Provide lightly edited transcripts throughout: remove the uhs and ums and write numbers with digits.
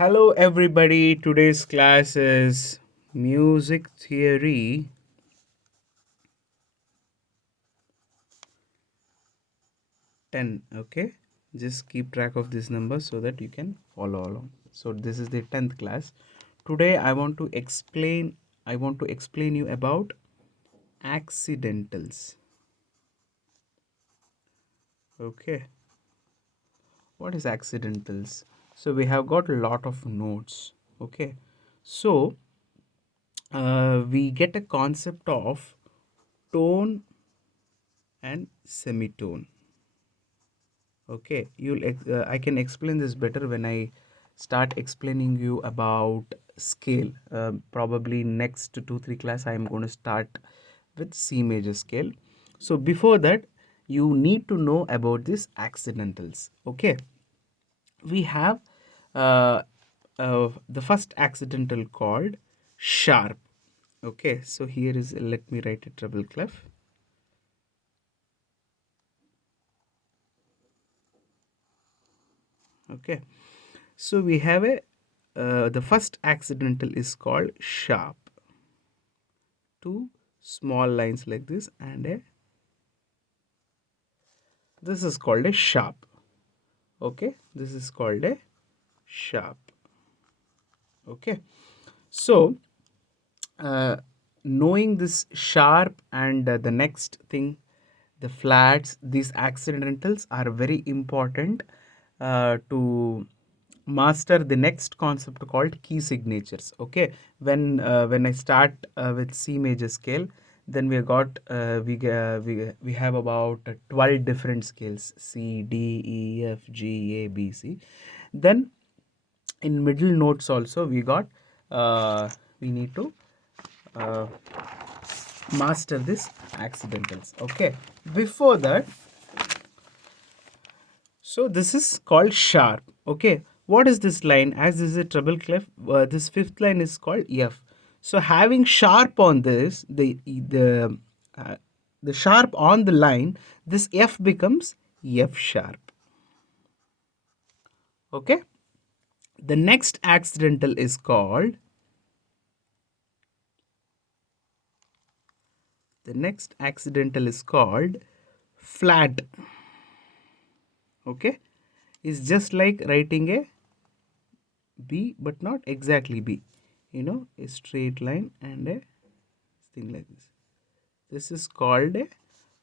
Hello, everybody. Today's class is Music Theory 10. Okay, just keep track of this number so that you can follow along. So, this is the 10th class. Today, I want to explain you about accidentals. Okay, what is accidentals? So, we have got a lot of notes. Okay, so we get a concept of tone and semitone. Okay, I can explain this better when I start explaining you about scale. Probably next 2 3 class I am going to start with C major scale. So before that, you need to know about these accidentals. Okay, we have uh, the first accidental called sharp. Okay, so here is, let me write a treble clef. Okay, so we have a the first accidental is called sharp. Two small lines like this, and this is called a sharp. Okay, this is called a sharp. Okay, so uh, knowing this sharp and the next thing, the flats, these accidentals are very important to master the next concept called key signatures. Okay, when I start with C major scale, then we got we have about 12 different scales: C, D, E, F, G, A, B, C. Then in middle notes also we got we need to uh, master this accidentals. Okay, before that, so this is called sharp. Okay, what is this line? As this is a treble clef, this fifth line is called F. So having sharp on this, uh, the sharp on the line, this F becomes F sharp. Okay, the next accidental is called flat. Okay, it's just like writing a B, but not exactly B. A straight line and a thing like this. This is called a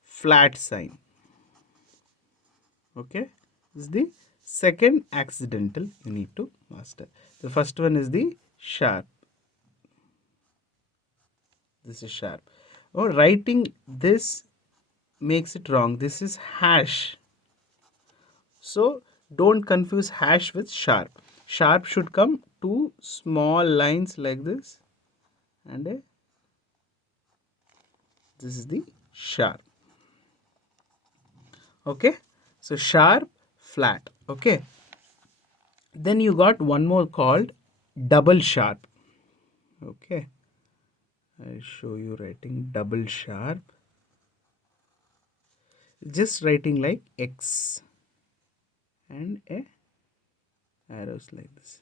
flat sign. Okay, this is the second accidental you need to master. The first one is the sharp. This is sharp. Oh, writing this makes it wrong. This is hash. So don't confuse hash with sharp. Sharp should come two small lines like this, and this is the sharp. Okay, so sharp, flat. Okay, then you got one more called double sharp. Okay, I'll show you writing double sharp. Just writing like X and a arrows like this.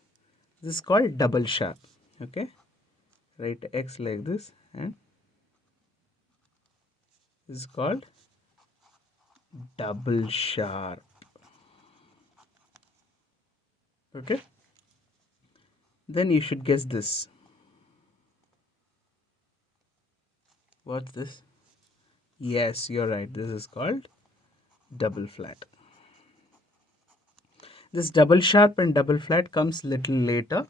This is called double sharp. Okay, write X like this, and this is called double sharp. Okay, then you should guess this. What's this? Yes, you're right. This is called double flat. This double sharp and double flat comes little later,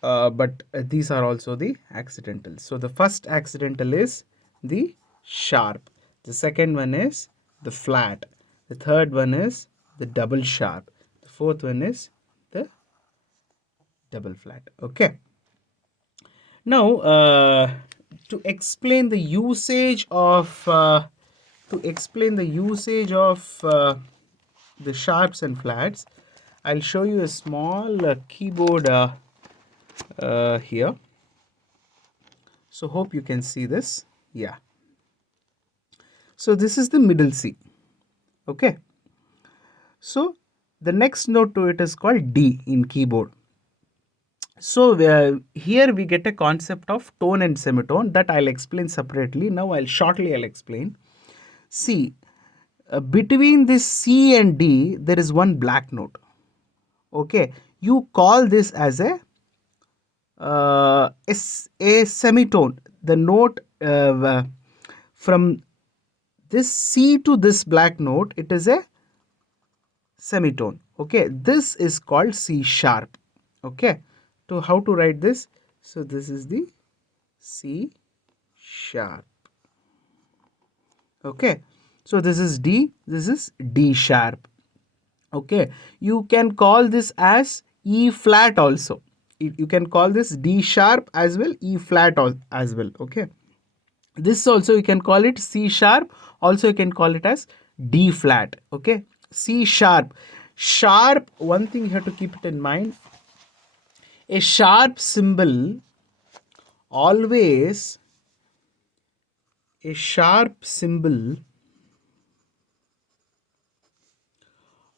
but these are also the accidentals. So the first accidental is the sharp. The second one is the flat. The third one is the double sharp. The fourth one is the double flat. Okay. Now, to explain the usage of the sharps and flats, I'll show you a small keyboard here. So hope you can see this. Yeah. So this is the middle C. Okay. So the next note to it is called D in keyboard. So here we get a concept of tone and semitone that I'll explain separately. Now I'll explain. See, between this C and D, there is one black note. Okay, you call this as a semitone. The note from this C to this black note, it is a semitone. Okay, this is called C sharp. Okay, so how to write this? So this is the C sharp. Okay, so this is D, this is D sharp. Okay, you can call this as E flat also. You can call this D sharp as well, E flat as well. Okay, this also you can call it C sharp, also you can call it as D flat. Okay, C sharp. Sharp, one thing you have to keep it in mind, a sharp symbol always, a sharp symbol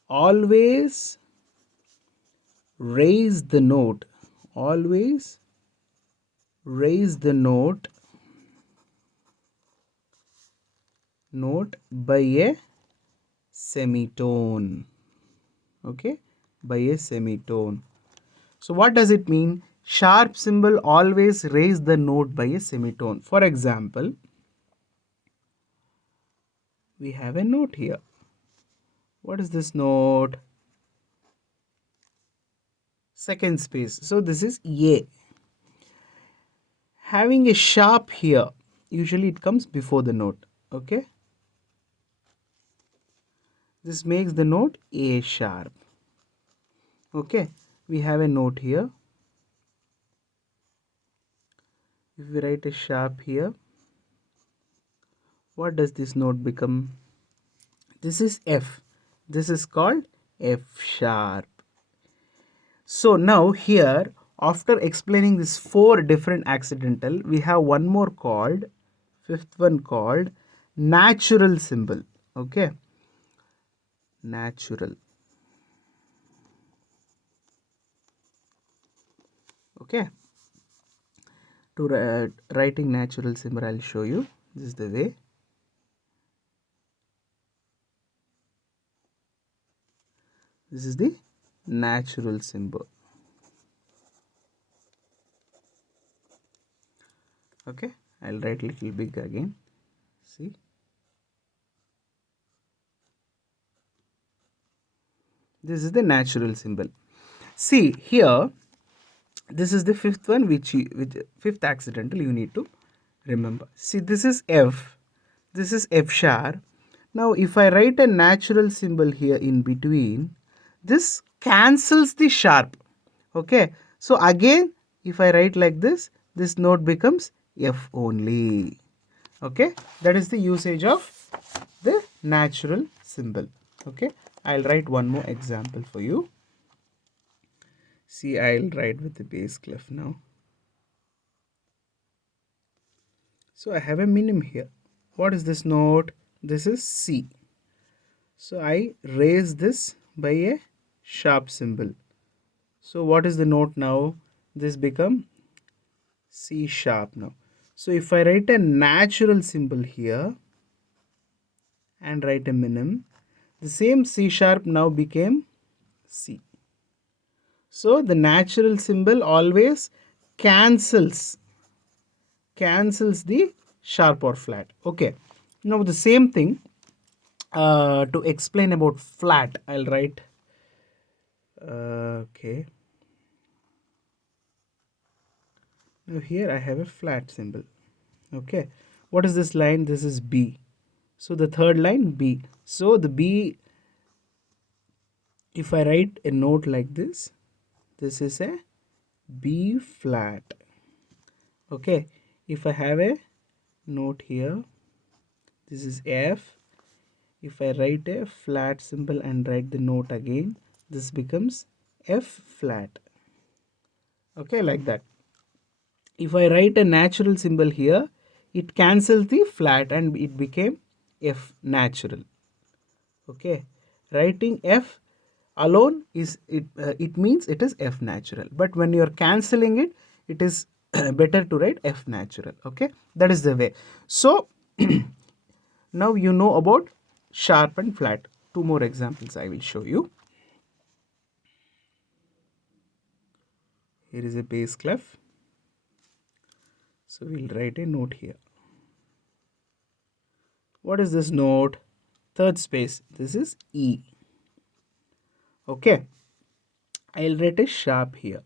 always raise the note, always raise the note by a semitone. Okay, by a semitone. So what does it mean? Sharp symbol always raise the note by a semitone. For example, we have a note here. What is this note? Second space. So this is A. Having a sharp here, usually it comes before the note. Okay, this makes the note A sharp. Okay, we have a note here. If we write a sharp here, what does this note become? This is F. This is called F sharp. So now here, after explaining these four different accidental, we have one more called, fifth one called natural symbol. Okay, natural. Okay, to writing natural symbol, I'll show you. This is the way. This is the natural symbol. Okay, I'll write little big again. See, this is the natural symbol. See here, this is the fifth one, which fifth accidental you need to remember. See, this is F, this is F sharp. Now if I write a natural symbol here in between, this cancels the sharp. Okay, so again if I write like this note becomes F only. Okay, that is the usage of the natural symbol. Okay, I'll write one more example for you. See, I'll write with the bass clef now. So I have a minim here. What is this note? This is C. So I raise this by a sharp symbol. So what is the note now? This become C sharp now. So if I write a natural symbol here and write a minim, the same C sharp now became C. So the natural symbol always cancels the sharp or flat. Okay, now the same thing, to explain about flat, I'll write okay, now here I have a flat symbol. Okay, what is this line? This is B. So the third line B. So the B, if I write a note like this is a B flat. Okay, if I have a note here, this is F. If I write a flat symbol and write the note again, this becomes F flat. Okay, like that. If I write a natural symbol here, it cancels the flat and it became F natural. Okay, writing F alone is it, it means it is F natural, but when you're cancelling it, it is better to write F natural. Okay, that is the way. So now you know about sharp and flat. Two more examples I will show you. Here is a bass clef, so we'll write a note here. What is this note? Third space, this is E. Okay, I'll write a sharp here.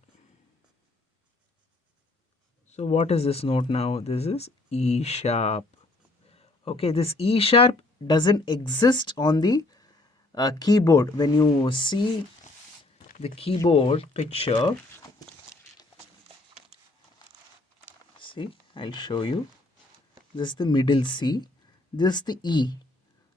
So what is this note now? This is E sharp. Okay, this E sharp doesn't exist on the keyboard. When you see the keyboard picture, see, I'll show you. This is the middle C, this is the E.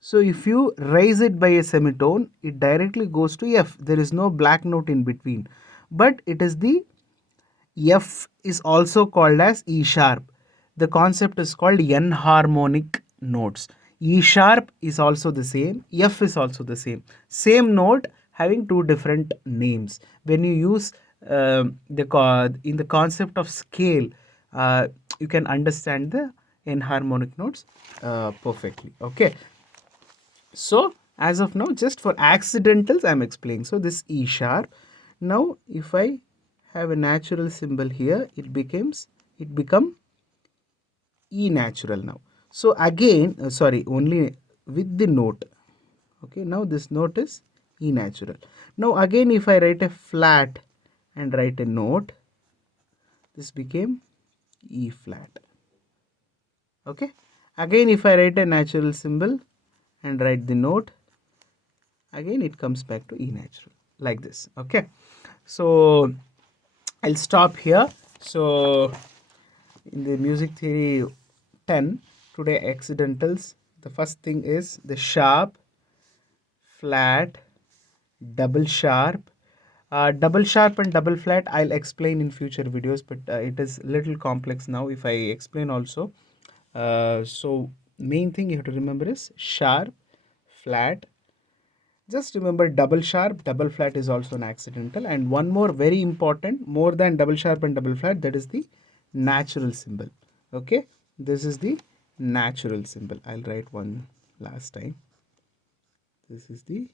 So if you raise it by a semitone, it directly goes to F. There is no black note in between, but it is the F is also called as E sharp. The concept is called enharmonic notes. E sharp is also the same, F is also the same. Same note having two different names. When you use in the concept of scale, you can understand the enharmonic notes perfectly. Okay. So as of now, just for accidentals, I'm explaining. So this E sharp. Now if I have a natural symbol here, it become E natural now. So again, sorry, only with the note. Okay, now this note is E natural. Now again, if I write a flat and write a note, this became E flat. Okay, again if I write a natural symbol and write the note, again it comes back to E natural, like this. Okay, so I'll stop here. So in the music theory 10 today, accidentals, the first thing is the sharp, flat, double sharp. Double sharp and double flat I'll explain in future videos, but it is little complex now if I explain also. So main thing you have to remember is sharp, flat. Just remember double sharp, double flat is also an accidental. And one more very important, more than double sharp and double flat, that is the natural symbol. Okay, this is the natural symbol. I'll write one last time. This is the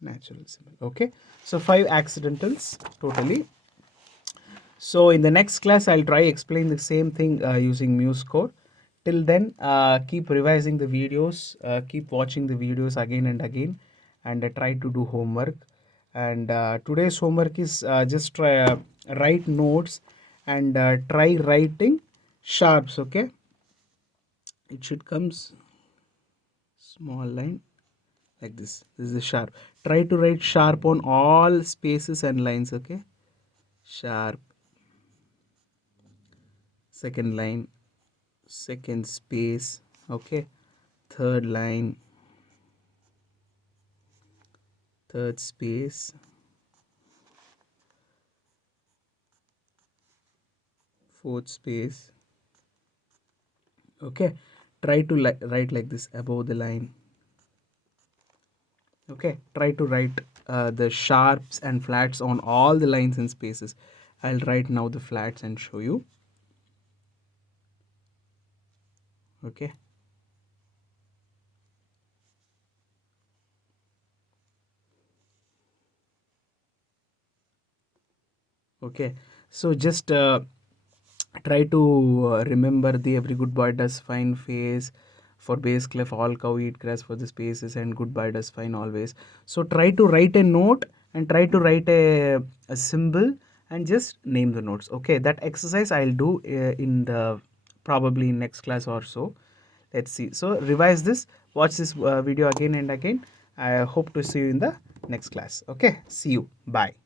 natural symbol. Okay, so 5 accidentals totally. So in the next class, I'll try explain the same thing using MuseCore. Till then, keep revising the videos, keep watching the videos again and again, and try to do homework. And today's homework is just try write notes and try writing sharps. Okay, it should come small line like this. This is a sharp. Try to write sharp on all spaces and lines. Okay, sharp. Second line, second space. Okay, third line, third space, fourth space. Okay, try to write like this above the line. Okay, try to write the sharps and flats on all the lines and spaces. I'll write now the flats and show you. Okay, okay, so just try to remember the every good boy does fine phase. For bass clef, all cow eat grass for the spaces, and goodbye does fine always. So try to write a note and try to write a symbol and just name the notes. Okay, that exercise I'll do in the probably next class or so. Let's see. So revise this, watch this video again and again. I hope to see you in the next class. Okay, see you. Bye.